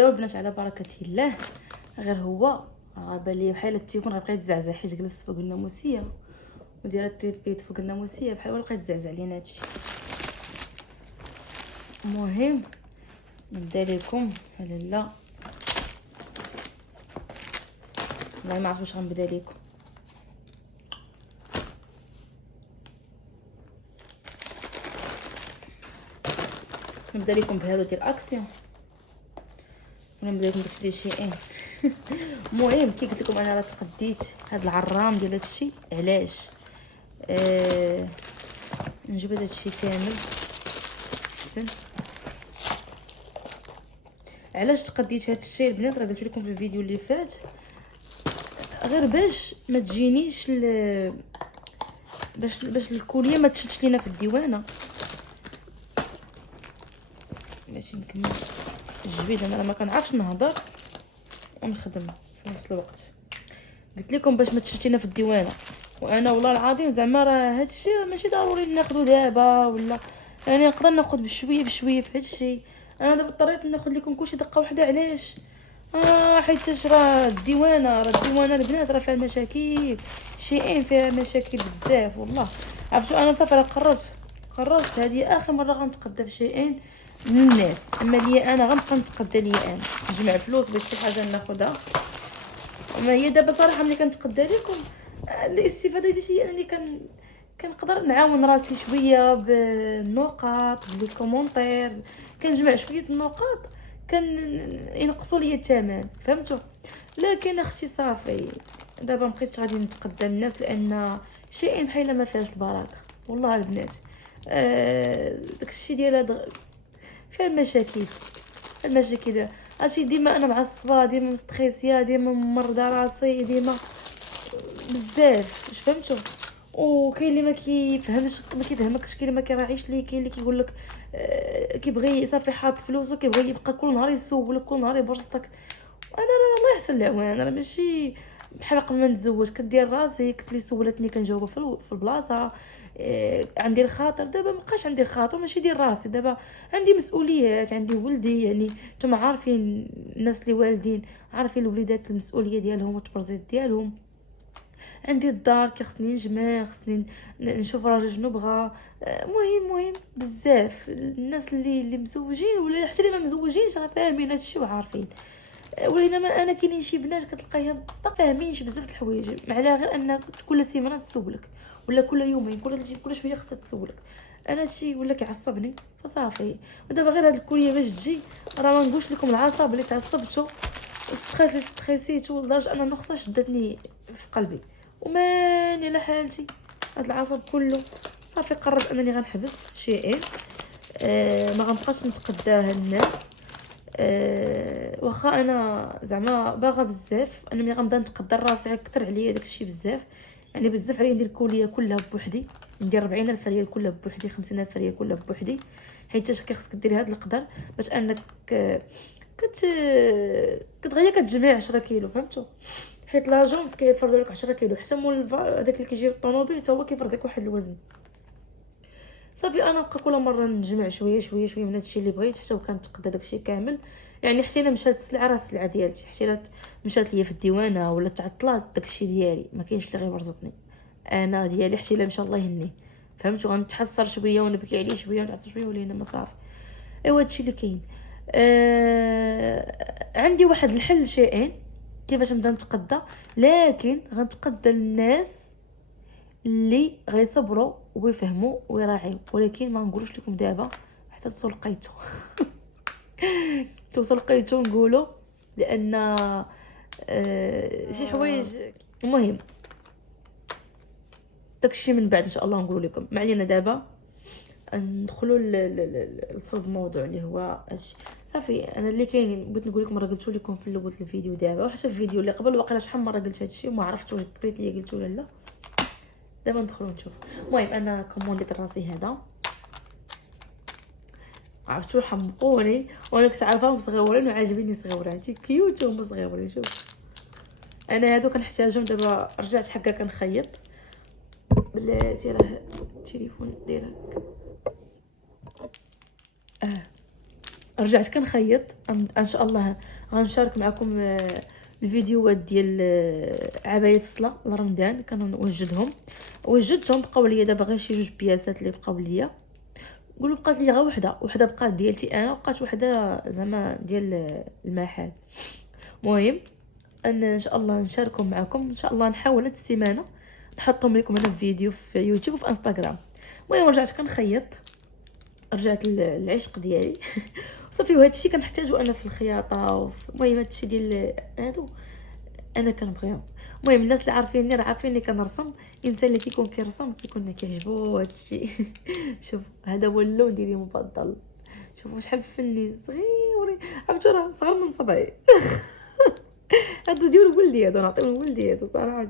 نبداو البنات على بركه الله. غير هو بان لي بحال التليفون غيبقى يتزعزع حيت جلست فوق الناموسيه وديرت البيت فوق الناموسيه بحال بقى يتزعزع لينا هادشي. المهم نبدا لكم على لا والله ما عرفت واش غنبدا لكم. نبدا لكم بهادو ديال اكسيون ولا نبدا لكم داكشي ديال شي المهم كي قلت لكم انا راه تقديت هاد العرام ديال هادشي. علاش نجبد هادشي كامل حسن. علاش تقديت هادشي البنات؟ راه قلت لكم في الفيديو اللي فات غير باش ما تجينيش باش الكوليه ما تشدش لينا في الديوانه. ماشي نكمل الجبيد انا ما كنعرفش نهضر ونخدم في نفس الوقت. قلت لكم باش ما تشدش لينا في الديوانه. وانا والله العظيم زعما راه هادشي ماشي ضروري ناخذو دابا ولا يعني نقدر ناخذ بشويه بشويه في هادشي. انا دابا اضطريت ناخذ لكم كلشي دقه واحده. علاش؟ حيت راه الديوانه البنات راه فيها مشاكل. شيئين فيها مشاكل بزاف والله. عرفتوا انا صافي راه قررت هذه اخر مره غنتقدى بشيئين من الناس. اما ليا انا غنبقى نتقدى ليا انا نجمع فلوس باش شي حاجه ناخذها. ما هي دابا صراحه ملي كنتقدى لكم الاستفاده ديال شي انني كنقدر نعاون راسي شويه بالنقاط بلي كومونتير. كنجمع شويه النقاط ينقصوا لي الثمن. فهمتوا؟ لكن اختي صافي دابا مابقيتش غادي نتقدى الناس لان شيئين بحال ما فيهاش البركه والله البنات. داكشي ديال هاد فيها المشاكل هادشي. ديما انا معصبه، ديما مستريسيه، ديما ممرضه راسي، ديما بزاف. واش فهمتوا؟ وكاين اللي ما كيفهمكش، كاين اللي ما كيراعيش ليه، كاين اللي كيقول لك كيبغي صافي حاط فلوسو كيبغي يبقى كل نهار يسولك كل نهار يبرصتك. انا راه الله يحسن العوان راه ماشي بحال قبل ما نتزوج كدير راسي. كنت لي سولتني كنجاوبها في البلاصه. عندي الخاطر. دابا مابقاش عندي الخاطر ماشي ديال راسي. دابا عندي مسؤوليات، عندي ولدي. يعني نتوما عارفين الناس اللي والدين عارفين الوليدات المسؤوليه ديالهم والتبرزيط ديالهم. عندي الدار خصني نجمع، خصني نشوف راجل شنو بغا. مهم بزاف. الناس اللي مزوجين ولا حتى اللي ما مزوجينش راه فاهمين هادشي وعارفين. ولينا ما انا كاينين شي بنات كتلقايهم ما فاهمينش بزاف د الحوايج على غير ان كل سيمانه تسولك ولا كل يومين كل شويه خصها تسولك. انا هادشي ولا كيعصبني فصافي. ودابا غير هاد الكليه باش تجي راه ما نقولش لكم العصب اللي تعصبتو ستريسيتو لدرجه ان النقصه شدتني في قلبي وماني على حالتي. هاد العصب كله صافي قررت انني غنحبس شيئين. ما غنبقاش نتقداه الناس. واخا انا زعما باغا بزاف انا ملي غنبدا نتقدى راسي غيكثر عليا داكشي بزاف. يعني بزاف عليا ندير الكليه كلها بوحدي، ندير 40,000 ريال كلها بوحدي، 50,000 ريال كلها بوحدي. حيت كيخصك ديري هاد القدر باش انك كتغيا كتجمع 10 كيلو. فهمتوا؟ حيت لاجونس كيفرضوا لك 10 كيلو حتى مول هذاك اللي كيجي بالطوموبيل حتى هو كيفرض لك واحد الوزن. صافي انا بقى كل مره نجمع شويه من هادشي اللي بغيت حتى وكنتقدى داكشي كامل. يعني حتى الا مشات السلعه راه السلعه ديالتي، حتى الا مشات ليا في الديوانه ولا تعطلات داكشي ديالي ما كاينش اللي غيبرزطني. انا ديالي حتى الا مشى الله يهنيه. فهمتوا؟ غنتحسر شويه ونبكي عليه شويه ونتعصب شويه ولينا ما صافي. ايوا هادشي اللي كاين. عندي واحد الحل شيئين كيفاش نبدا نتقدى. لكن غنتقدى الناس اللي غيصبروا ويفهموا ويراعيو. ولكن ما نقولوش لكم دابا حتى توصل لقيتو نقولوا لان شي حوايج. المهم داكشي من بعد ان شاء الله نقول لكم. ما علينا دابا ندخلوا لصلب الموضوع اللي هو هادشي. صافي انا اللي كاين بغيت نقول لكم راه قلت لكم في الاول الفيديو دابا وحتى في الفيديو اللي قبل واقيلا شحال مره قلت هادشي وما عرفتش واش كبريت ليا قلت ولا لا. دابا ندخلوا نشوف. المهم انا كومونديت راسي هذا عرفتوا حمقوني وانا كنت عارفاهم صغيورين وعاجبيني صغيورين انتي كيوت وهما صغيورين. شوف انا هادو كنحتاجهم. دابا رجعت حكا كنخيط بلاتي راه التليفون داير رجعت كنخيط. ان شاء الله غنشارك معكم الفيديوهات ديال عباية الصلاة لرمضان. وجدتهم بقاو ليا دابا غير شي 2 بياسات اللي بقاو ليا. قولوا بقات لي غير وحده بقات ديالتي انا، وبقات وحده زعما ديال المحل. المهم ان شاء الله نشاركهم معكم، ان شاء الله نحاول هاد السيمانه نحطهم لكم انا في فيديو في يوتيوب وفي انستغرام. المهم رجعت كنخيط، رجعت العشق ديالي صافي. وهذا الشيء كنحتاجو انا في الخياطه. المهم هذا الشيء ديال هادو انا كنبغيهم. المهم الناس اللي عارفيني راه عارفين اللي كنرسم. الانسان اللي كيكون كيرسم كيكون كيعجبو هذا الشيء. شوف هذا هو اللون ديالي المفضل. شوفوا شحال فني صغير، عرفتوا راه صغر من صبعي. هادو ديال ولدي، هادو نعطيهم لولدي هادو صراحه.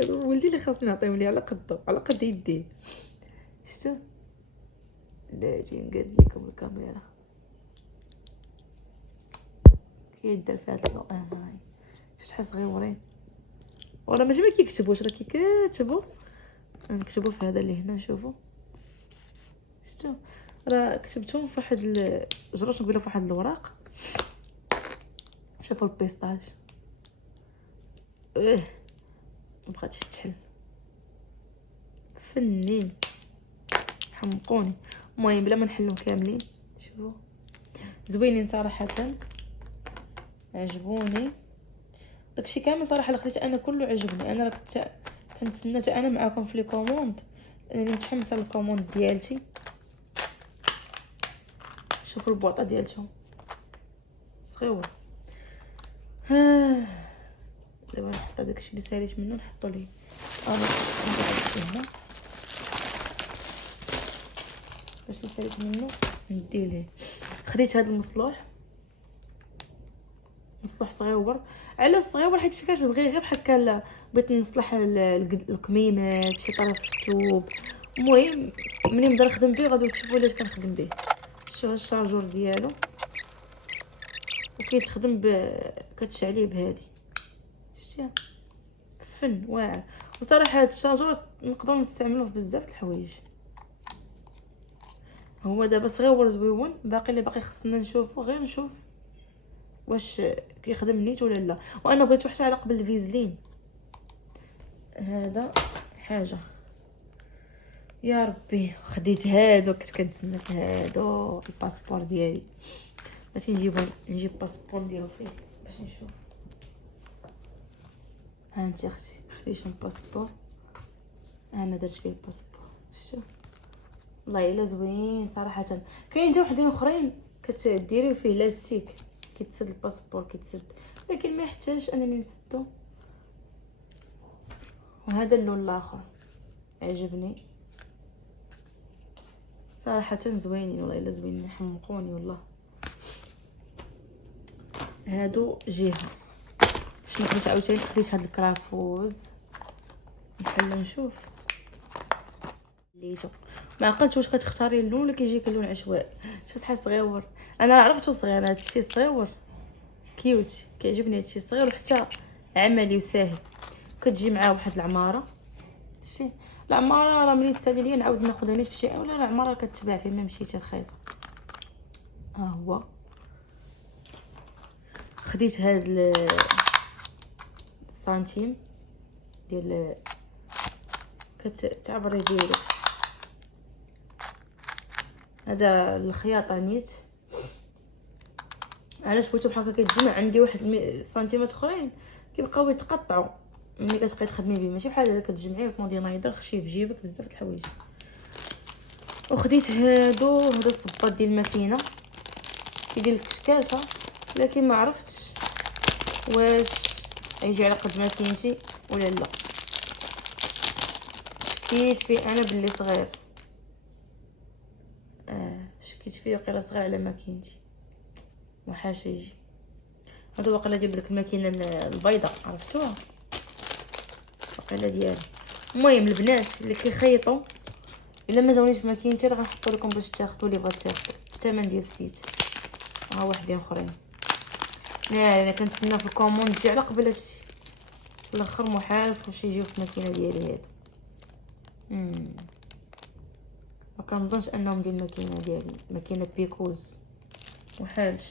هادو ولدي اللي خاصني نعطيهم ليه على قدو على قد يديه. شفتوا لا اجي نقاد لكم الكاميرا كيدير في هاد اللون. هاي شحال صغيورين، وراه ماشي ما كيكتبوش، راه كيكتبوا. نكتبوا في هذا اللي هنا. شوفوا شفتوا راه كتبتهم في واحد جربت نقولها في واحد الوراق. شوفوا البيستاج مبغاتش تحل فنين حمقوني. المهم بلا ما نحلهم كاملين، شوفوا زوينين صراحه، عجبوني داكشي كامل صراحه. اللي خديت انا كله عجبني. انا راه كنتسنى حتى انا معاكم في لي كوموند، لاني متحمسه للكوموند ديالتي. شوفوا البواطه ديالتهم صغيور. دابا نحط داكشي اللي ساليت منه نحطو ليه. هنا باش اللي ساليت منه نديه ليه. خديت هذا المصلوح صغيور. على الصغيور حيت كتبغي غير بحال هكا. بغيت نصلح الكميمات، شي طرف الثوب. المهم ملي نبدا نخدم به غادي تشوفوا علاش كنخدم به. شوفوا الشارجور ديالو وكيتخدم كتشعليه بهادي. شتي فن واعر. وصراحه هاد الشارجور نقدروا نستعملوه في بزاف د الحوايج. هو دابا صغيور زويون، باقي اللي باقي خصنا نشوفو غير نشوف واش كيخدم نيت ولا لا. وانا بغيت حتى على قبل الفيزلين. هذا حاجه يا ربي. خديت هادو، كنت كنتسنى في هادو الباسبور ديالي. باش نجيب باسبور نديرو فيه باش نشوف. ها انت اختي خديت الباسبور، انا درت فيه الباسبور. شوف والله الا زوين صراحه. كاين جا وحدين اخرين كتديريو فيه لاستيك كيتسد الباسبور كيتسد، لكن ما يحتاجش انني نسدو. وهذا اللون الاخر عجبني صراحه، زوينين والله الا زوينين حمقوني والله. هادو جهه. شنو خديت عاوتاني؟ خديت هاد الكرافوز. نحل نشوف ليتو. ما عقلتش واش كتختاري اللون ولا كيجيك اللون عشوائي. شحال صغيور. انا عرفتو صغير، هاد الشيء صغيور كيوت كيعجبني. هاد الشيء صغير وحتى عملي وساهل. كتجي معاه واحد العماره. شتي العماره راه ملي تسالي ليا نعاود ناخذها نيت في شي ولا العماره كتباع فين ما مشيتي رخيصه. ها هو خديت هاد السنتيم ديال كتعبري ديالك. هذا الخياطه نيت. علاش بغيتو بحال هكا كيتجمع عندي واحد سنتيمات اخرين كيبقاو يتقطعوا ملي كتبقاي تخدمي به. ماشي بحال هذا كتجمعيه وتنوضي نايضه خشيه في جيبك بزاف د الحوايج. وخديت هذا الصباط ديال الماكينه كيدير لك كشكاشه، لكن ما عرفتش واش يجي على قد ماكينتي ولا لا. شكيت فيه انا باللي صغير. شكيت فيه وقيله صغير على ماكينتي وحاش يجي. هذا واقيلا جاب لك الماكينه البيضاء عرفتوها واقيلا ديالي. المهم البنات اللي كيخيطوا الا ما جاونيش في ماكينتي راه غنحطو لكم باش تاخذوا اللي بغات تاخذوا الثمن ديال السيت. ها واحدين اخرين. انا كنتسنى في الكوموند تجي على قبل هادشي في الاخر محال واش يجيو في الماكينه ديالي هادو. ما كنظنش انهم ديال الماكينه ديالي، ماكينه بيكوز. وحالش.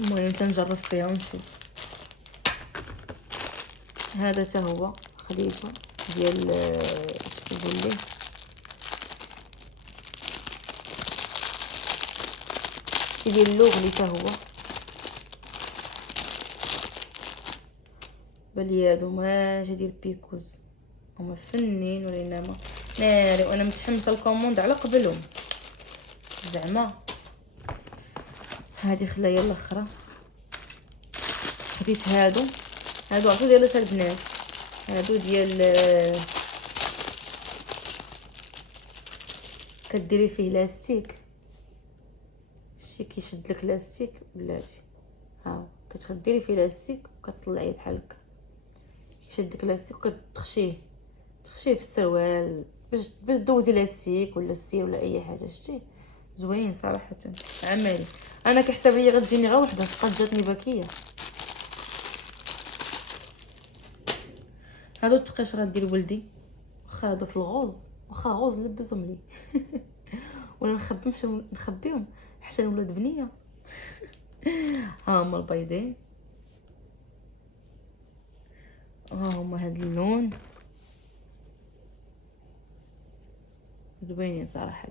المهم تنجرب فيها ونشوف. هذا تا هو خديته ديال اش نقول ليه ديال اللوغلي، تا هو بلي هادو ماشي ديال بيكوز، هما فنين ولينما ناري. وانا متحمسه الكوموند على قبلهم زعما. هذه خلايا الاخرى خديت هادو عرفتو ديال اش البنات، هادو ديال كديري فيه لاستيك، شتي كيشد لك لاستيك بلاتي، ها كتديري فيه لاستيك وكتطلعيه بحال هكا، كيشد لك لاستيك وكتخشيه في السروال باش دوزي لاستيك ولا السير ولا اي حاجه. شتي زوين صراحه عملي. انا كحساب لي غتجيني غير وحده، بقات جاتني باكيه. هادو التقشرات ديال ولدي، واخا هادو في الغوز، واخا غوز لبسهم لي ولا نخبيهم حتى ولاد بنيه. ها هما البيضين، ها هما هاد اللون زوينين صراحه.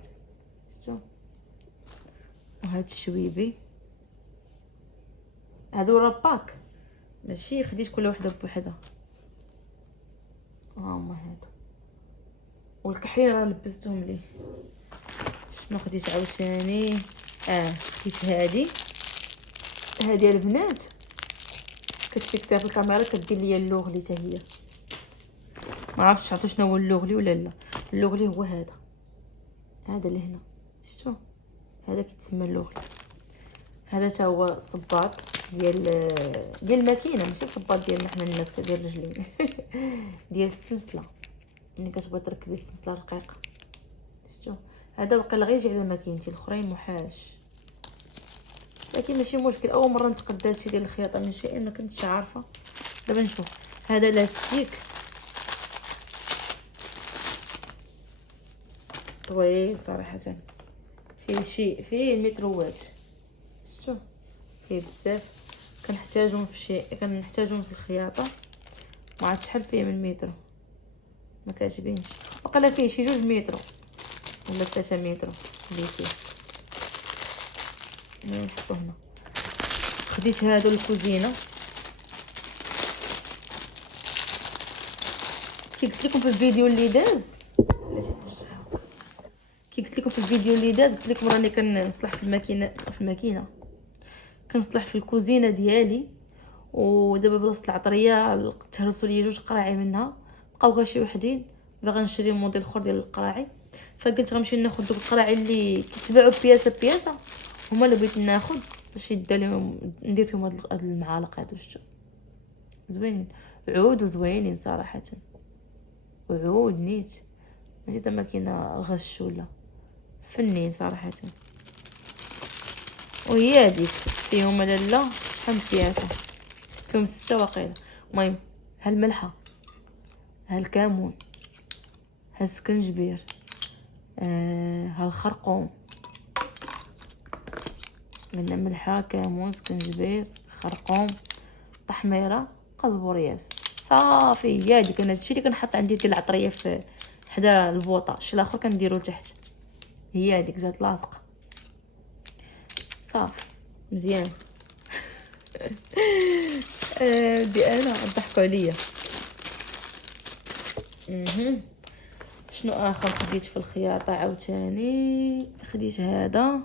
شفتوا وهاد الشويبي، هادو راباك ماشي خديت كل وحده بوحدها. ها هما هادو، والكحلين راه لبستهم ليه. شنو خديت عاوتاني؟ خديت هادي البنات كتفيكسيها في الكاميرا، كدير ليا اللوغلي حتى هي. ما عرفتش عرفتوا شنو هو اللوغلي ولا لا. اللوغلي هو هذا اللي هنا، شفتوا هذا كيتسمى اللوغلي. هذا تا هو صباط ديال الماكينه، ماشي صباط ديالنا حنا الناس كدير رجلين ديال السلسله، ملي كتبغي تركبي السلسله رقيقه. شفتوا هذا واقيلا غير يجي على ماكينتي، الاخرين محاش، لكن ماشي مشكل. اول مره نتقدى هادشي ديال الخياطه من شيء ما كنتش عارفه. دابا نشوف. هذا لاستيك طويل صراحه، فيه المتروات. شفتوا فيه بزاف، كنحتاجهم في الخياطه. ما عرفتش شحال فيه من متر، ما كاتبينش. وقيلا فيه شي 2 متر ولا 3 متر اللي فيه. نحطو هنا. خديت هادو الكوزينه، كي قلت لكم في الفيديو اللي داز، قلت لكم راني كنصلح في الماكينه كنصلح في الكوزينه ديالي. ودابا بلاصه العطريه تهرسوا لي 2 قراعي منها، بقاو غير شي وحدين. باغا نشري موديل اخر ديال القراعي، فقلت غنمشي ناخذ دوك القراعي اللي كيتباعوا بياسه هما اللي بغيت ناخذ باش يدير لهم، ندير فيهم هاد المعالق هادو. شتو زوينين، عود وزوينين صراحه، وعود نيت ماشي زعما كاينه الغش ولا، فنين صراحه. وهي هذيك فيهم لاله شحال بياسه، فيهم 6 واقيلا. المهم ها الملحه، ها الكمون، ها السكنجبير، ها الخرقوم. قلنا ملحه، كمون، سكنجبير، خرقوم، طحميره، قزبر يابس. صافي هي هذيك. انا هادشي اللي كنحط عندي ديال العطريه في حدا البوطه، الشيء الاخر كنديرو لتحت. هي هذيك جات لاصقه صافي مزيان. دي انا ضحكوا عليا. شنو اخر خديت في الخياطه عاوتاني؟ خديت هذا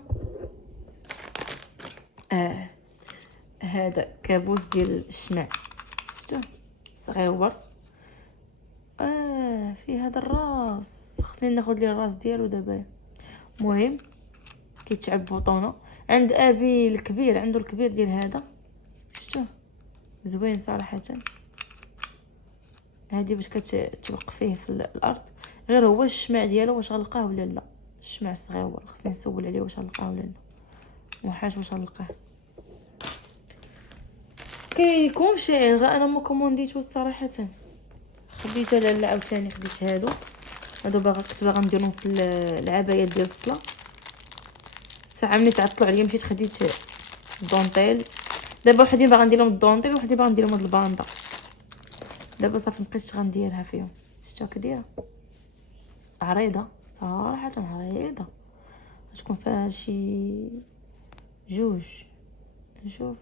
هذا كابوس ديال الشمع، شفتوا صغيور. في هذا الراس، خصني ناخذ لي الراس ديالو دابا. المهم كيتعب بطونه عند ابي الكبير، عنده الكبير ديال هذا. شفتوا زوين صراحه. هادي باش كتوقفيه في الارض، غير هو الشمع ديالو واش غنلقاه ولا لا. الشمع الصغيور خصني نسول عليه واش غنلقاه ولا لا، وحاش واش غنلقاه. كيكون شاعر غير انا ما كومونديتو صراحه. خديت لاله عاوتاني، خديت هادو هادو كنت باغا نديرهم في العبايه ديال الصلاه. ساعه ملي تعطلوا عليا مشيت خديت الدونطيل. دابا وحدين باغا ندير لهم الدونطيل وحدين باغا ندير لهم هاد الباندا. دابا صافي مبقيتش غنديرها فيهم. شفتوا كديره عريضه صراحه عريضه، غتكون فيها شي جوج، نشوف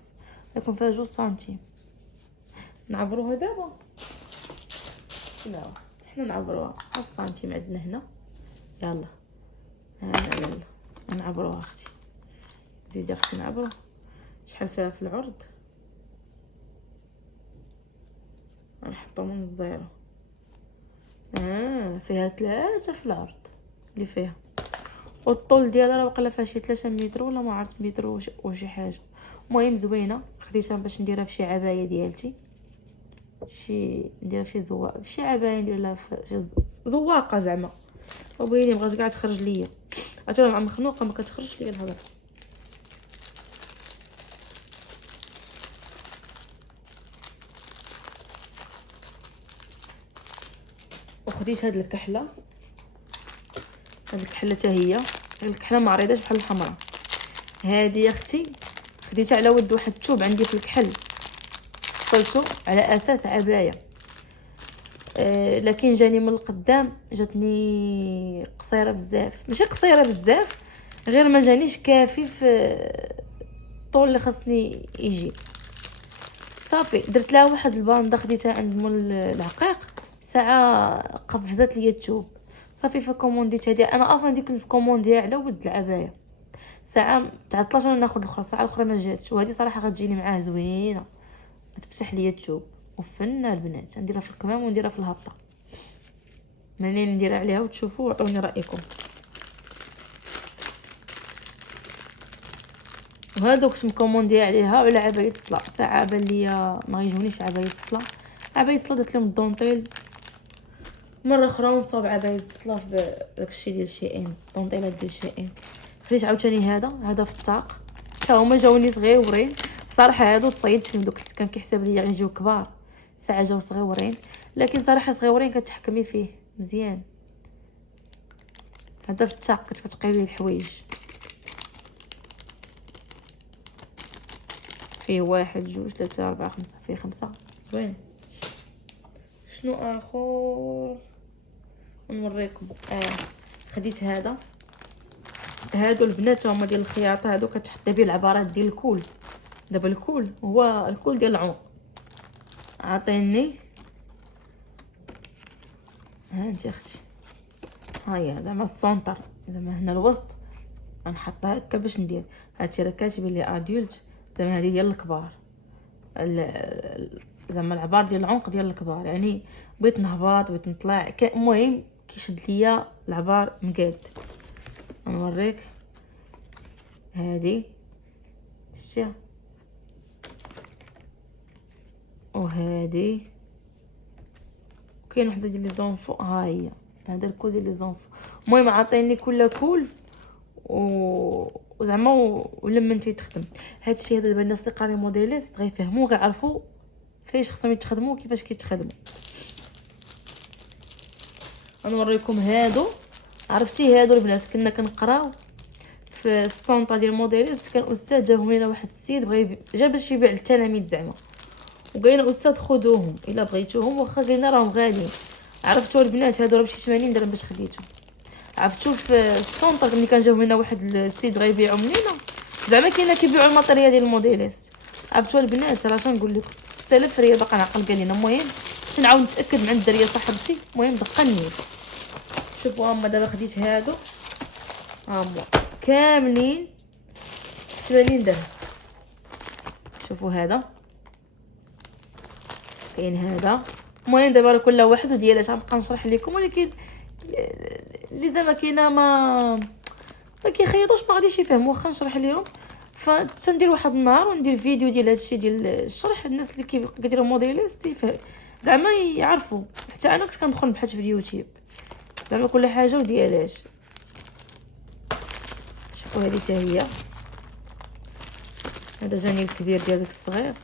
يكون فيها 2 سنتيم. نعبروها دابا، لا حنا نعبروها 1 سنتيم عندنا هنا. يلا يلا نعبروها اختي، زيدي اختي نعبروها. شحال فيها في العرض؟ نحطو من الزيرو. فيها 3 في العرض اللي فيها، والطول ديالها راه واقيلا فيها شي 3 متر ولا ما عرفت متر وشي حاجه. المهم زوينه، خديتها باش نديرها في شي عبايه ديالتي، شي نديرها في شي عبايه ندير لها في شي زواقه زعما. وبيني بغات كاع تخرج ليا، عرفتي مع مخنوقه ما كتخرجش ليا الهضره. وخديت هاد الكحله، هاد الكحله حتى هي الكحله ما عريضاش بحال الحمراء. هادي اختي خديتها على ود واحد الثوب عندي في الكحل، فصلته على اساس عبايه. لكن جاني من القدام جاتني قصيره بزاف، ماشي قصيره بزاف، غير ما جانيش كافي في الطول اللي خاصني يجي. صافي درت لها واحد الباندا خديتها عند مول العقيق، ساعه قفزت ليا الثوب. صافي فكومونديت هادي، انا اصلا ديك الكومونديها على ود العبايه. ساعه تعطلات وانا ناخذ الاخرى، ساعه الاخرى ما جاتش، وهذه صراحه غتجيني معاه زوينه، تفتح ليا الثوب. وفنا البنات نديرها في الكمام ونديرها في الهبطه. منين نديرها عليها وتشوفوا وعطوني رايكم. وهادو كنت مكوموندي عليها على عبايه الصلاه. ساعه بان ليا ما يجونيش عبايه الصلاه. عبايه الصلاه درت لهم الدونطيل مره اخرى ونصاوب عبايه الصلاه بداك الشيء ديال شيئين، الدونطيلات ديال شيئين. خديت عاوتاني هذا في الطاق، حتى هما جاوني صغيورين صراحه. هادو تصيدت من دوك، كان كيحسب ليا غيجيو كبار، ساعه جاو صغيورين، لكن صراحه صغيورين كتحكمي فيه مزيان. هذا في الطاق كتقي ليه الحوايج، فيه 1 2 3 4 5، فيه 5 زوين. شنو اخر نوريكم؟ خديت هادو البنات هما ديال الخياطه. هادو كتحطي بيه العبارات ديال الكول. دابا الكول هو الكول ديال العنق. عطيني انت اختي، هيا زعما السونتر، زعما هنا الوسط غنحطها هكا باش ندير. هادشي راه كاتبين لي ادولت، زعما هذه ديال الكبار، زعما العبار ديال العنق ديال الكبار. يعني بغيت نهبط بغيت نطلع، المهم كيشد ليا العبار مقاد. نوريك هادي شتي، وهادي كاين وحده ديال لي زونفو، ها هي هذا الكول ديال لي زونفو. المهم عطيني كل كول وزعما ولما انت تخدم هادشي هذا. دابا الناس اللي قاري موديليست غيفهموا غيعرفوا فاش خصهم يتخدموا وكيفاش كيتخدموا. غنوريكم هادو. عرفتي هادو البنات كنا كنقراو في السونطه ديال موديليست، كان استاذ جاهم لنا واحد السيد بغى جا باش يبيع للتلاميذ زعما، وقالنا استاذ خذوهم الا بغيتوهم، واخا قلنا راهم غاليين. عرفتوا البنات هادو راه بشي 80 درهم باش خديتهم. عرفتوا في السونطر ملي كان جاهم لنا واحد السيد غيبيعهم لينا، زعما كاينه كيبيعوا الماتيريال ديال الموديليست. عرفتوا البنات راه شنقول لكم 6000 ريال باقا نعقل قال لنا. المهم باش نعاود نتاكد مع الدريه صاحبتي. المهم دقني شوفوا هما دابا خديت هادو هما كاملين 80 درهم. شوفوا هذا كاين هذا. المهم دابا راه كل واحد وديالها غنبقى نشرح لكم، ولكن اللي زعما كاينه ما كيخيطوش ما غاديش يفهموا، واخا نشرح لهم. فتندير واحد النهار وندير فيديو ديال هادشي ديال الشرح. الناس اللي كيديروا موديليست زعما يعرفوا. حتى انا كنت كندخل نبحث في اليوتيوب، زعما كل حاجه وديالاش. شوفوا هذه حتى هي، هذا جاني الكبير ديال داك الصغير.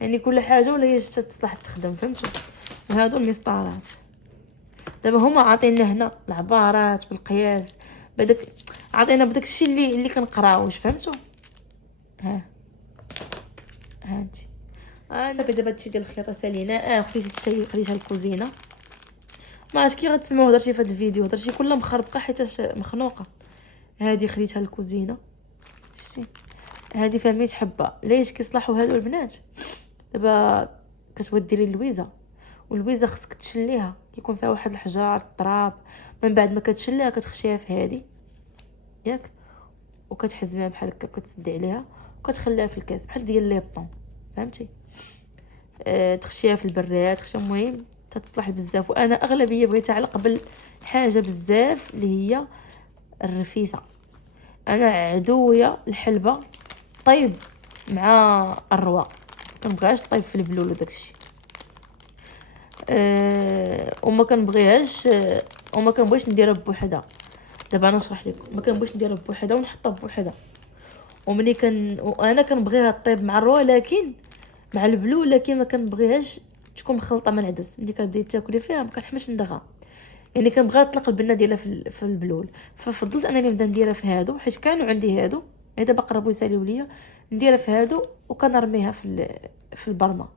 يعني كل حاجه ولا هي تصلح تخدم، فهمتوا؟ وهادو المسطرات دابا هما عاطينا هنا العبارات بالقياس بداك، عاطينا بداك الشيء اللي كنقراو، واش فهمتوا؟ ها هانتي صافي. دابا هادشي ديال الخياطه سالينا. خديتها الكوزينه. ما عرفتش كي غتسمعوا هضرتي في هذا الفيديو، هضرتي كلها مخربقه حيتاش مخنوقه. هذه خديتها الكوزينه، شتي هذه فيها 100 حبه. ليش كيصلحوا هادو البنات؟ دابا كتبغي ديري اللويزه، واللويزه خصك تشليها، كيكون فيها واحد الحجار التراب، من بعد ما كتشليها كتخشيها في هذه ياك، وكتحزميها بحال هكا، كتسدي عليها وكتخليها في الكاس بحال ديال ليبطون، فهمتي؟ تخشيها في البراد، تخشيها. المهم تتصلح بزاف. وانا اغلبيه بغيتها على قبل حاجه بزاف اللي هي الرفيسه. انا عدويه الحلبه طيب مع الروا، كنبغيهاش طيب في البلول وداكشي. وما كنبغيهاش وما كنبغيش نديرها بوحدها. دابا انا نشرح لكم، ما كنبغيش نديرها بوحدها ونحطها بوحدها. وانا كنبغيها طيب مع الروا لكن مع البلول، لكن ما كنبغيهاش تكون مخلطه مع العدس. ملي كتبداي تاكلي فيها ما كنحملش ندغها، يعني كنبغيها تطلق البنه ديالها في البلول. ففضلت انني نبدا نديرها في هادو حيت كانوا عندي هادو، دابا قربوا يساليو ليا. نديرها في هادو وكنرميها في البرمه،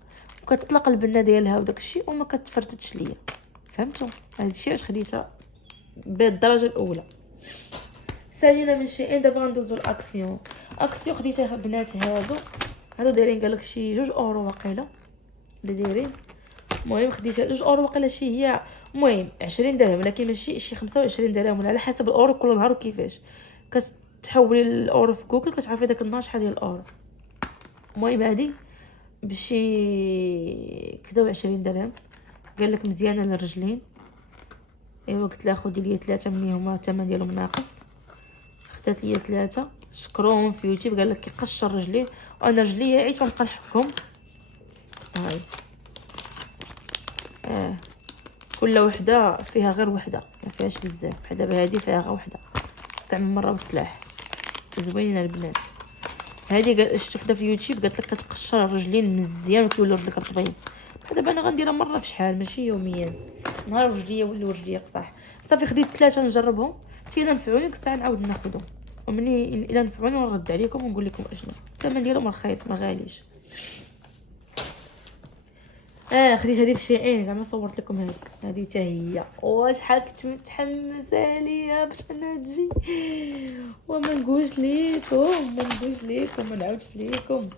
وكتطلق البنه ديالها وداك الشيء وما كتفرتتش ليا، فهمتوا؟ هذا الشيء علاش خديتها بالدرجه الاولى. سالينا من شيئين. دابا غندوزو الاكسيون. خديتها البنات هادو دايرين قالك شي 2 اورو واقيلا اللي دايرين. المهم خديتها 2 اورو واقيلا، شي هي المهم 20 درهم، ولكن ماشي شي 25 درهم، ولا على حسب الاورو كل نهار وكيفاش. كتحولي الاورو في جوجل كتعرفي داك النهار شحال ديال الاورو. المهم هادي بشي كدا 20 درهم. قال لك مزيانه للرجلين. ايوا قلت لها خدي لي 3 مني هما الثمن ديالهم ناقص. خدات لي 3. شكروهم في يوتيوب. قال لك كيقشر رجليه، وانا رجليا عييت ما نبقى نحكهم. هاي كل وحده فيها غير وحده، ما فيهاش بزاف. بحال دابا هذه فيها غير وحده، تستعمل مره وتلاح. زوينين البنات. هذه شفت وحده في يوتيوب قالت لك كتقشر الرجلين مزيان وكيوليو رجلك رطبين. دابا انا غنديرها مره في شحال، ماشي يوميا. نهار رجليا ولي رجليا قصاح. صافي خديت 3 نجربهم، الا نفعوني الساعه نعاود ناخذهم، ومني الا نفعوني نرد عليكم ونقول لكم اشنو الثمن ديالهم. رخيص ما غاليش. خديت هذه بشيئين، زعما صورت لكم هذه حتى هي. شحال كنت متحمسه ليها باش انا تجي، وما نقولش ليكم ما نعاودش ليكم.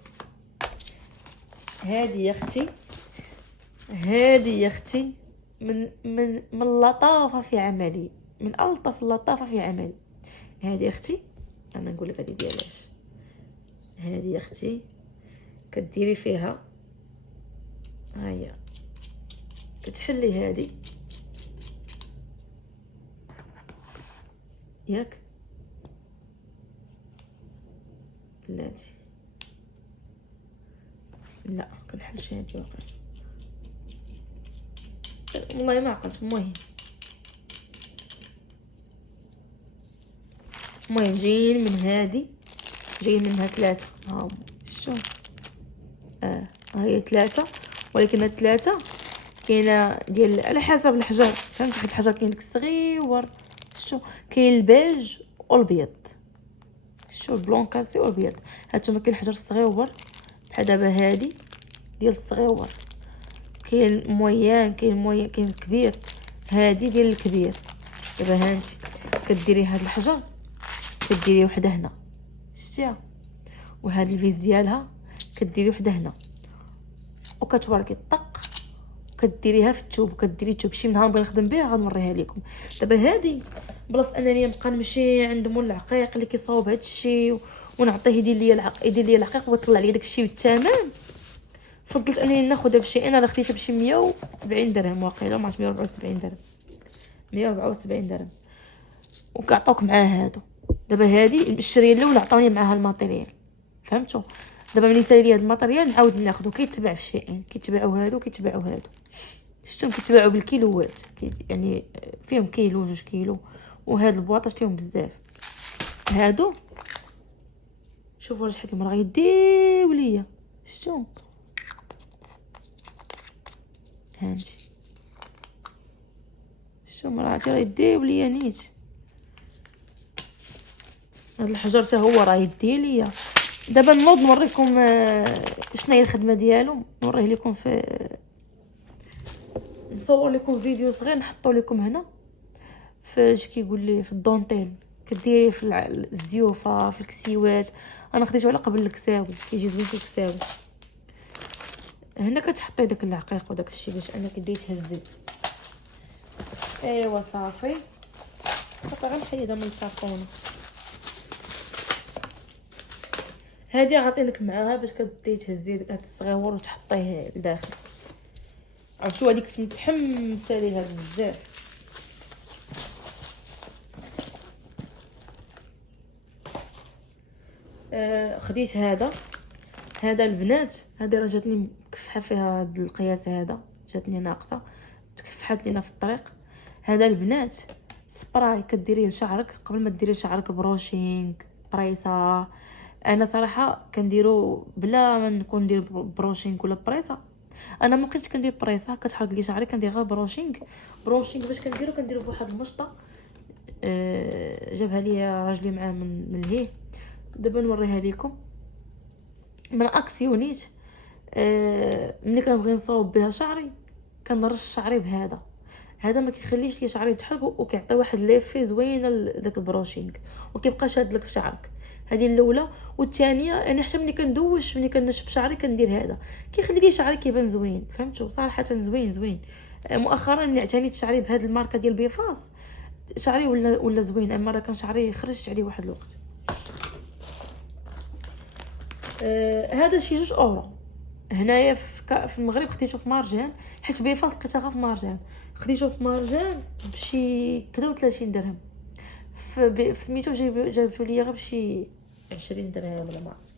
هذه يا اختي من اللطافه في عملي، من الطف اللطافه في عملي. هذه يا اختي انا نقول لك هذه ديالاش. هذه يا اختي كديري فيها، هيا كتحلي هذه ياك، بلاتي لا كنحلش هذه واقع، والله ما عقلت. المهم جايين من هذه، جايين منها 3. ها شو هي 3، ولكن ال3 كاينه ديال على حسب الحجر، فهمت؟ واحد الحجر كاين داك الصغيور، شو كاين البيج والابيض، شو البلون كاسي والابيض. هانتوما كاين الحجر الصغيور بحال دابا هادي ديال الصغيور، كاين مويان، كاين الكبير. هادي ديال الكبير. دابا هانتي كديري هاد الحجر، كديري وحده هنا، شتيها؟ وهاد الفيز ديالها كديري وحده هنا، وكتوركي الطق كديريها في الثوب. وكديري الثوب شي نهار نبغي نخدم بها غنوريها لكم. دابا هادي بلاص انني نبقى نمشي عند مول العقيق اللي كيصاوب هادشي ونعطيه يدير لي العقيق ويطلع لي داكشي بالثمن، فضلت انني ناخذها بشي. انا خديتها بشي 170 درهم واقيلا، ما عرفت 174 درهم، 174 درهم. وكيعطوك معاه هادو. دابا هادي الشريه الاولى عطاوني معاها الماتيريال، فهمتوا؟ دابا ملي سالي لي هاد الماتيريال نعاود ناخذو. كيتباع في شيئين، كيتباعوا هادو كيتباعوا هادو، شفتهم كيتباعوا بالكيلوات، يعني فيهم كيلو 2 كيلو. وهاد البواطات فيهم بزاف. هادو شوفوا شحال فيهم، راه غيديو ليا، شفتوا؟ هانتي شو مراتي راه يديو ليا نيت. هاد الحجر حتى هو راه يدي ليا. دابا نوض نوريكم شنو هي الخدمه ديالو. نوريه لكم نصور لكم فيديو صغير نحطو لكم هنا فاش كيقول لي في الدونتيل كديري في الزيوفه في الكسيوات. انا خديته على قبل الكساوي كيجي زوين في الكساوي. هنا كتحطي داك العقيق وداك الشيء باش انك دي تهزي. ايوا صافي صافي غنحيدها من الكرتونه. هادي عاطينك معاها باش كدي تهزي داك الصغيور وتحطيه لداخل. عرفتوا هذيك كنت متحمسه ليها بزاف. خديت هذا البنات. هذه راه جاتني مكفحه فيها هاد القياس. هذا جاتني ناقصه تكفحات لينا في الطريق. هذا البنات سبراي كديريه لشعرك قبل ما ديري لشعرك بروشينغ بريسه. انا صراحه كنديرو بلا ما نكون ندير بروشينغ ولا بريسه. انا ما بقيتش كندير بريسه كتحرق لي شعري كندير غير بروشينغ. باش كنديرو بواحد المشطه جابها لي راجلي معاه من الهيه. دابا نوريها لكم من اكسيونيت. ملي كنبغي نصاوب بها شعري كنرش شعري بهذا. هذا ما كيخليش لي شعري يتحرق وكيعطي واحد ليفي زوينه لذاك البروشينغ وكيبقى شاد لك في شعرك. هذه الاولى. والثانيه يعني حتى ملي كندوش ملي كنشف شعري كندير هذا كيخلي لي شعري كيبان زوين. فهمتوا صراحه زوين. مؤخرا اللي اعتنيت شعري بهذه الماركه ديال بيفاس شعري ولا زوين. اما راه كان شعري خرجت عليه واحد الوقت. هذا شي 2 اورو. هنايا في المغرب خديته في مارجان حيت بيفاس لقيتها غير في مارجان. خديته في مارجان بشي 33 درهم. في سميتو جابتو ليا غير بشي 20 درهم ولا ما عرفت.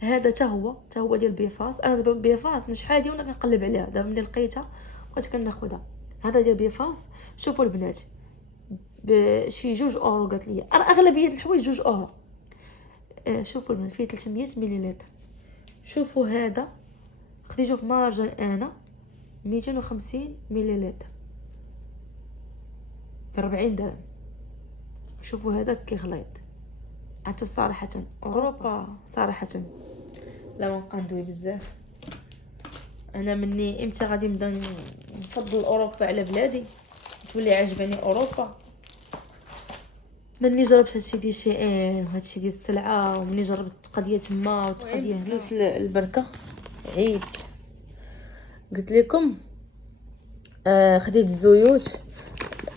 هذا حتى هو ديال بيفاس. انا دابا بيفاس مش حادي وانا كنقلب عليها. دابا ملي لقيتها بقيت كناخذها. هذا ديال بيفاس. شوفوا البنات بشي 2 اورو قالت لي. انا اغلبيه الحوايج 2 اورو. شوفوا البنات فيه 300 مليلتر. شوفوا هذا خديته في مارجان انا 250 مليلتر ب40 درهم. شوفوا هذا كيغليظ. عرفتوا صراحه اوروبا صراحه لا ما ندوي بزاف. انا مني امتى غادي نبدا نفضل اوروبا على بلادي تولي عجباني اوروبا. مني جربت هادشي ديال شي ان وهادشي ديال السلعه ومني جربت قضيه تما وتقضيه هنا في البركه عيد. قلت لكم خديت الزيوت.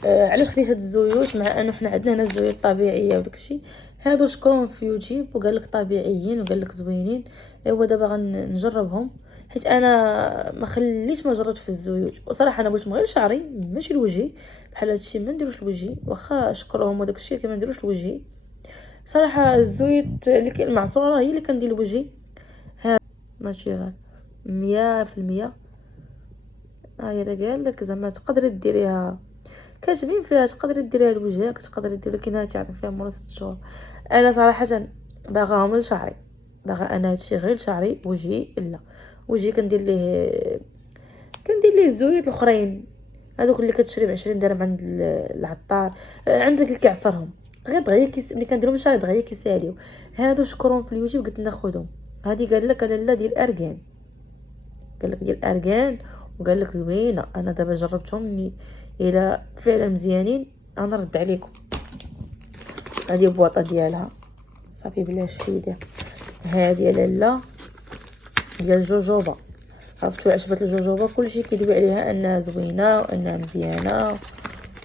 علاش خديت هاد الزيوت مع انه حنا عندنا هنا الزيوت طبيعيه وداكشي. هادو شكون في يوتيوب وقال لك طبيعيين وقال لك زوينين. ايوا دابا غنجربهم حيت انا ما جربت في الزيوت. وصراحه انا بغيت غير شعري ماشي لوجهي بحال هادشي ما نديروش لوجهي واخا شكرهم وداكشي كما نديروش لوجهي. صراحه الزيوت اللي المعصوره هي اللي كندير لوجهي. ها ناتشورال 100%. هاي راه قال لك زعما تقدري ديريها كتبين فيها تقدري ديريها لوجهك تقدري ديري لكن هادشي عطيك فيها مورا 6 شهور. انا صراحه باغاهم لشعري باغا انا هادشي غير شعري. وجهي لا وجهي كندير ليه الزيوت الاخرين هذوك اللي كتشري ب20 درهم عند العطار. عندك اللي كيعصرهم غير دغيا ملي كنديرهم لشعري دغيا كيساليو. هادو شكرهم في اليوتيوب قلت ناخذهم. هادي قال لك لا ديال ارغان. قال لك ديال ارغان وقال لك زوينه. انا دابا جربتهم الى فعلا مزيانين انا نرد عليكم. هذه بواطه ديالها صافي بلاش حيدها. هذه لاله ديال الجوجوبا. عرفتوا عشبه الجوجوبا كلشي كيدوي عليها انها زوينه وانها مزيانه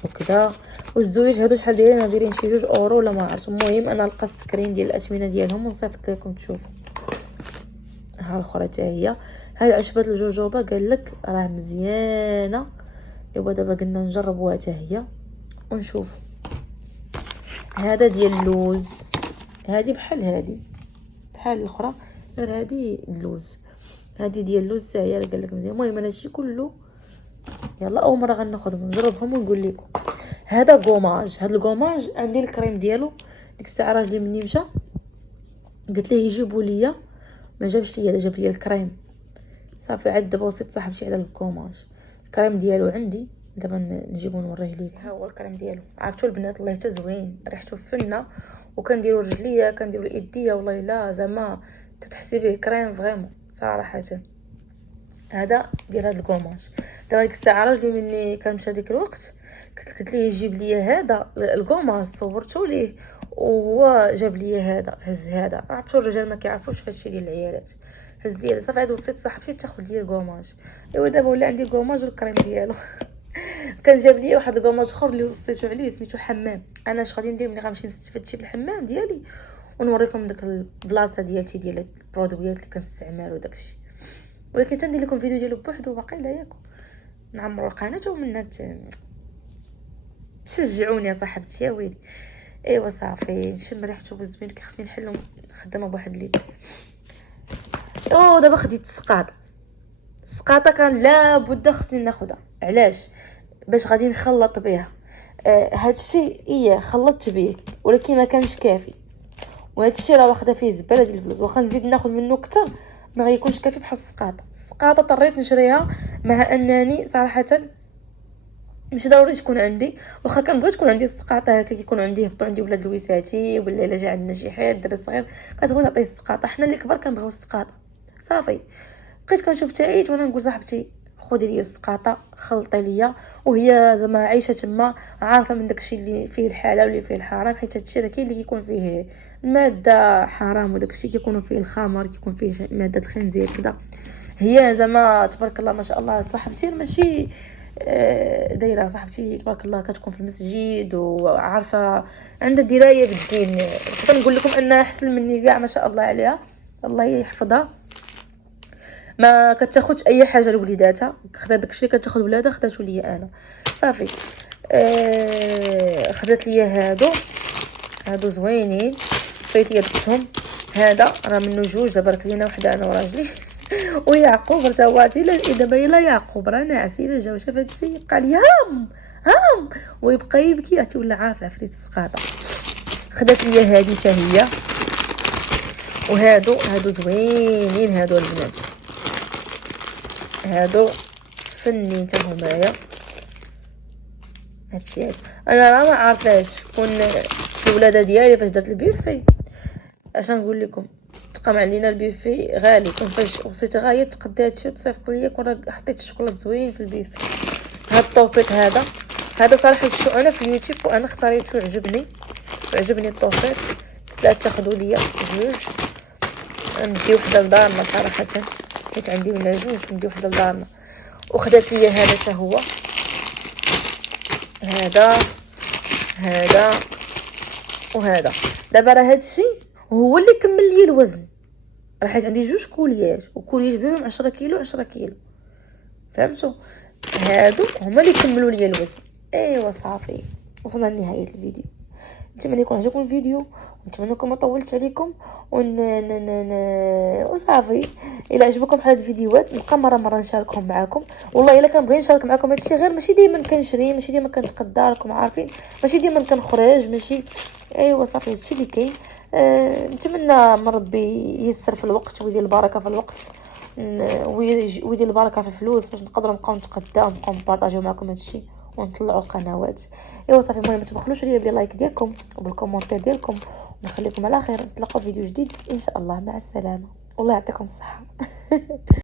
وكذا. والزويج هادو شحال دايرين شي 2 اورو ولا ما عرفت. المهم انا لقيت السكرين ديال الاثمنه ديالهم ونصيفط لكم تشوفوا. ها الاخرى حتى هي. هاد عشبه الجوجوبا قال لك راه مزيانه. ايوا دابا قلنا نجربوها حتى هي ونشوف. هذا ديال اللوز. هذه بحال الاخرى غير هذه اللوز. هذه ديال اللوز حتى هي قال لك مزيان. المهم انا هادشي كله يلا اول مره غناخذهم نجربهم ونقول لكم. هذا غوماج. هذا الغوماج عندي الكريم ديالو. ديك الساعه راجلي مني مشى قلت ليه يجيبوا ليا ما جابش ليا جاب ليا الكريم. صافي عاد دابا وصيت صاحبتي على الغوماج. الكريم ديالو عندي دابا نجيبو نوريه ليكم. ها هو الكريم ديالو، عرفتوا البنات والله حتى زوين، ريحته فنه. وكنديروا رجليه، كنديروا الايديه، والله الا زعما تتحسي به كريم فريمون صراحه. هذا ديال هاد الكوماج. دابا ديك الساعه راجلي مني كنمشى ديك الوقت قلت ليه يجيب لي هذا الكوماج، صورته ليه وهو جاب لي هذا. هز هذا، عرفتوا الرجال ما كيعرفوش فهادشي ديال العيالات. هز لي صافي، عاد وصيت صاحبتي تاخذ لي الكوماج. ايوا دابا ولا عندي الكوماج والكريم ديالو. كان جاب لي واحد الكوماج اخر اللي وصيتو عليه سميتو حمام. انا اش غادي ندير ملي غنمشي نستفد شي بالحمام ديالي ونوريكم داك البلاصه ديالتي ديال البرودويات اللي كنستعمل وداكشي. ولكن تندير لكم فيديو ديالو بوحدو باقي لا ياكو نعمروا القناه ومنها تشجعوني يا صاحبتي يا ويلي. ايوا صافي نشم ريحته بزوين كي خصني نحلو خدامه بواحد الليل. دابا خديت السقاطه كان لابد خصني ناخذها. علاش؟ باش غادي نخلط بها. هادشي خلطت به ولكن ما كانش كافي، وهادشي راه واخده فيه زباله ديال الفلوس. واخا نزيد ناخذ منه كتر ما غيكونش كافي بحال السقاطه اضطريت نشريها، مع انني صراحه ماشي ضروري تكون عندي. واخا كنبغي تكون عندي السقاطه هكا كيكون عندي يهبطوا عندي ولاد لويساتي، ولا الا جا عندنا شي حد دري صغير كتبغي تعطيه السقاطه. حنا اللي كبار كنبغيو السقاطه صافي. بقيت كنشوف تعيد وانا نقول صاحبتي خذي لي السقاطه خلطي ليا، وهي زعما عايشه تما عارفه من داكشي اللي فيه الحلال واللي فيه الحرام، حيت هادشي راه كاين اللي كيكون فيه ماده حرام وداكشي كيكونوا فيه الخمر، كيكون فيه ماده الخنزير كذا. هي زعما تبارك الله ما شاء الله صاحبتي ماشي دايره صاحبتي تبارك الله كتكون في المسجد وعارفه عندها درايه بالدين. نقدر نقول لكم انها احسن مني كاع ما شاء الله عليها، الله يحفظها. ما كتاخذش اي حاجه لوليداتها، خدات داكشي اللي كتاخذ ولادها خداتو ليا انا صافي. خدات ليا هادو زوينين بقيت ليا درتهم. هذا راه منه جوج دابا راه لينا وحده انا وراجلي. ويعقوب راه جواتي دابا يلا يعقوب راه ناعس الا جا شاف هادشي يبقى لي هام ويبقى يبكي عرفتي ولا عارف العفريت السقاطه. خدات ليا هذه حتى هي. وهادو زوينين هادو البنات، هادو فنين حتى همايا. هادشي انا راه ما عارفاش كون الولاده ديالي فاش درت البيفي اش نقول لكم تقام علينا البيفي غالي. كون فاش وصيت غايه تقدى هادشي وتصيفط ليا كون حطيت الشوكولاط زوين في البيفي. هاد الطوفيط هذا صراحه شفتو انا في اليوتيوب وانا اختاريته عجبني الطوفيط. قلت لها تاخذوا ليا جوج ندي وحده لدارنا صراحه حيت عندي منها جوج ندي وحده لدارنا. وخدات ليا هذا حتى هو هذا وهذا. دابا راه هادشي هو اللي كمل لي الوزن، راه حيت عندي جوج كوليات بجوج 10 كيلو 10 كيلو فهمتوا. هادو هما اللي كملوا لي الوزن. ايوا صافي وصلنا لنهايه الفيديو. نتمنى يكون عجبكم الفيديو ونتمنى ما طولت عليكم وصافي. الا عجبكم بحال هاد الفيديوهات نبقى مره نشاركهم معكم. والله الا كنبغي نشارك معكم هادشي غير ماشي ديما كنشري، ماشي ديما كنتقدى، راكم عارفين ماشي ديما كنخرج ماشي. ايوا صافي هادشي اللي كاين. نتمنى من ربي ييسر في الوقت ويدير البركه في الوقت ويدير البركه في الفلوس باش نقدروا نبقاو نتقداو ونبقاو نبارطاجيو معكم هادشي ونطلعوا القنوات. ايوا صافي المهم ما تبخلوش عليا باللايك ديالكم وبالكومونتير ديالكم، ونخليكم على خير. نتلاقاو في فيديو جديد ان شاء الله. مع السلامه والله يعطيكم الصحه.